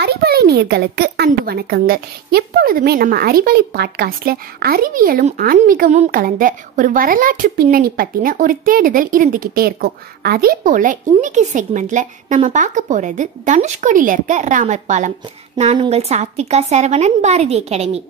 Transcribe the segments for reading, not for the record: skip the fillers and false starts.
அறிவலை நேயர்களுக்கு அன்பு வணக்கங்கள். எப்பொழுதுமே நம்ம அறிவலை பாட்காஸ்ட்ல அறிவியலும் ஆன்மீகமும் கலந்த ஒரு வரலாற்று பின்னணி பத்தின ஒரு தேடுதல் இருந்துகிட்டே இருக்கும். அதே போல இன்னைக்கு செக்மெண்ட்ல நம்ம பார்க்க போறது தனுஷ்கோடியில இருக்க ராமர் பாலம். நான் உங்கள் சாத்விகா சரவணன், பாரதி அகாடமி.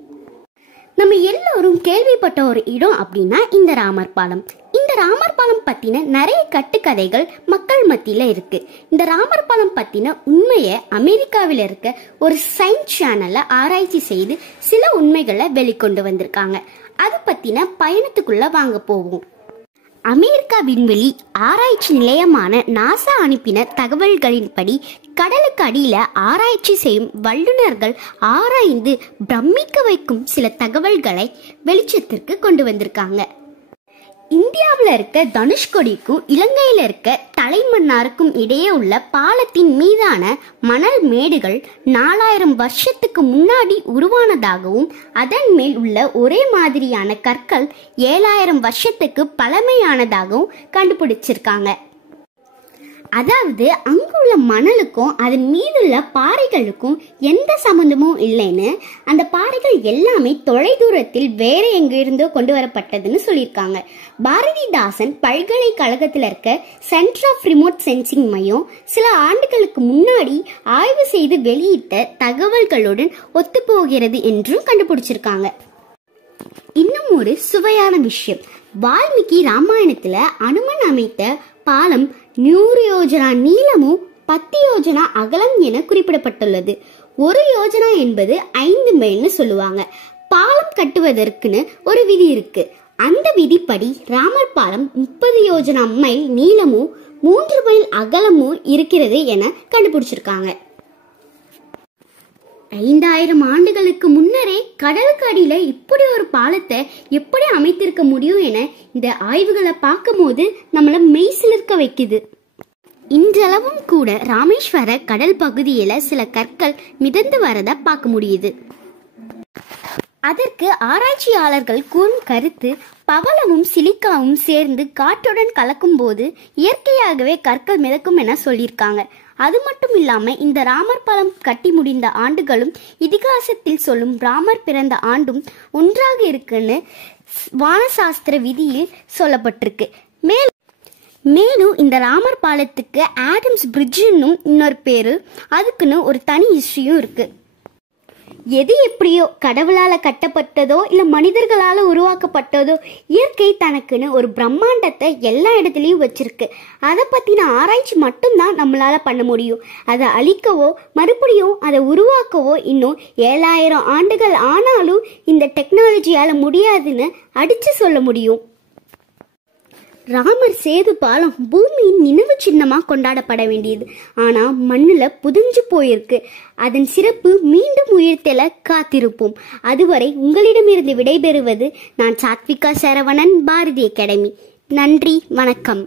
நம்ம எல்லோரும் கேள்விப்பட்ட ஒரு இடம் அப்படின்னா இந்த ராமர் பாலம். இந்த ராமர் பாலம் பத்தின நிறைய கட்டுக்கதைகள் மக்கள் மத்தியில இருக்கு. இந்த ராமர் பாலம் பத்தின உண்மையை அமெரிக்காவில இருக்க ஒரு சயின்ஸ் சேனல்ல ஆராய்ச்சி செய்து சில உண்மைகளை வெளிக்கொண்டு வந்திருக்காங்க. அது பத்தின பயணத்துக்குள்ள வாங்க போவோம். அமெரிக்கா விண்வெளி ஆராய்ச்சி நிலையமான நாசா அனுப்பின தகவல்களின்படி கடலுக்கு அடியில ஆராய்ச்சி செய்யும் வல்லுநர்கள் ஆராய்ந்து பிரமிக்க வைக்கும் சில தகவல்களை வெளிச்சத்திற்கு கொண்டு வந்திருக்காங்க. இந்தியாவில் இருக்க தனுஷ்கோடிக்கும் இலங்கையில் இருக்க தலைமன்னாருக்கும் இடையே உள்ள பாலத்தின் மீதான மணல் மேடுகள் 4000 வருஷத்துக்கு முன்னாடி உருவானதாகவும் அதன் மேல் உள்ள ஒரே மாதிரியான கற்கள் 7000 வருஷத்துக்கு பழமையானதாகவும் கண்டுபிடிச்சிருக்காங்க. அதாவது அங்குள்ள மணலுக்கும் அதன் மீதுள்ள பாறைகளுக்கும் எந்த சம்பந்தமும் இல்லைன்னு, அந்த பாறைகள் எல்லாமே தொலைதூரத்தில் வேற எங்கிருந்தோ கொண்டு வரப்பட்டதுன்னு சொல்லியிருக்காங்க. பாரதிதாசன் பல்கலைக்கழகத்தில் இருக்க சென்டர் ஆஃப் ரிமோட் சென்சிங் மையம் சில ஆண்டுகளுக்கு முன்னாடி ஆய்வு செய்து வெளியிட்ட தகவல்களுடன் ஒத்துப்போகிறது என்றும் கண்டுபிடிச்சிருக்காங்க. இன்னும் ஒரு சுவையான விஷயம், வால்மீகி ராமாயணத்துல அனுமன் அமைத்த பாலம் 100 யோஜனா நீளமும் 10 யோஜனா அகலம் என குறிப்பிடப்பட்டுள்ளது. 1 யோஜனா என்பது 5 மைல்னு சொல்லுவாங்க. பாலம் கட்டுவதற்குன்னு ஒரு விதி இருக்கு. அந்த விதிப்படி ராமர் பாலம் 30 யோஜனா மைல் நீளமும் 3 மைல் அகலமும் இருக்கிறது என கண்டுபிடிச்சிருக்காங்க. 5000 ஆண்டுகளுக்கு முன்னரே கடலுக்கு அடியில இப்படி ஒரு பாலத்தை எப்படி அமைத்திருக்க முடியும் என இந்த ஆய்வுகளை பார்க்கும் போது நம்மள மெய்சிலிர்க்க வைக்குது. இன்றளவும் கூட ராமேஸ்வர கடல் பகுதியில சில கற்கள் மிதந்து வரத பார்க்க முடியுது. அதற்கு ஆராய்ச்சியாளர்கள் கூறும் கருத்து, பவளமும் சிலிக்காவும் சேர்ந்து காற்றுடன் கலக்கும் போது இயற்கையாகவே கற்கள் மிதக்கும் என சொல்லியிருக்காங்க. அது மட்டும் இல்லாம இந்த ராமர் பாலம் கட்டி முடிந்த ஆண்டுகளும் இதிகாசத்தில் சொல்லும் ராமர் பிறந்த ஆண்டும் ஒன்றாக இருக்குன்னு வானசாஸ்திர விதியில் சொல்லப்பட்டிருக்கு. மேலும் இந்த ராமர் பாலத்துக்கு ஆடம்ஸ் பிரிட்ஜ்னு இன்னொரு பேரு, அதுக்குன்னு ஒரு தனி ஹிஸ்டரியும் இருக்கு. எது எப்படியோ கடவுளால கட்டப்பட்டதோ இல்ல மனிதர்களால உருவாக்கப்பட்டதோ, இயற்கை தனக்குன்னு ஒரு பிரம்மாண்டத்தை எல்லா இடத்துலயும் வச்சிருக்கு. அதை பத்தின ஆராய்ச்சி மட்டும்தான் நம்மளால பண்ண முடியும். அதை அழிக்கவோ மறுபடியும் அதை உருவாக்கவோ இன்னும் 7000 ஆண்டுகள் ஆனாலும் இந்த டெக்னாலஜியால முடியாதுன்னு அடிச்சு சொல்ல முடியும். ராமர் சேது பாலம் பூமியின் நினைவு சின்னமா கொண்டாடப்பட வேண்டியது. ஆனா மண்ணுல புதிஞ்சு போயிருக்கு. அதன் சிறப்பு மீண்டும் உயிர்த்தெழ காத்திருப்போம். அதுவரை உங்களிடமிருந்து விடைபெறுவது நான் சாத்விகா சரவணன், பாரதி அகாடமி. நன்றி, வணக்கம்.